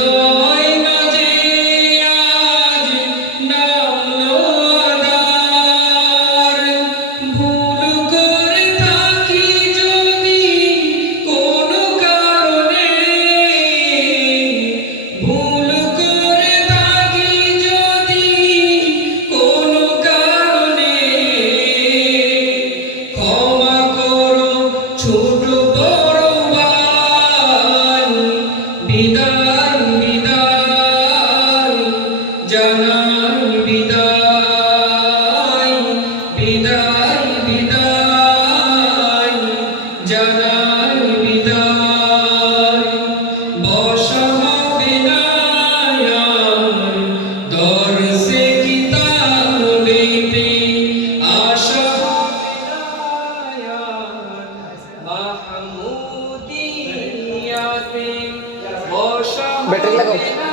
do battery লাগাও।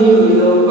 diminuíram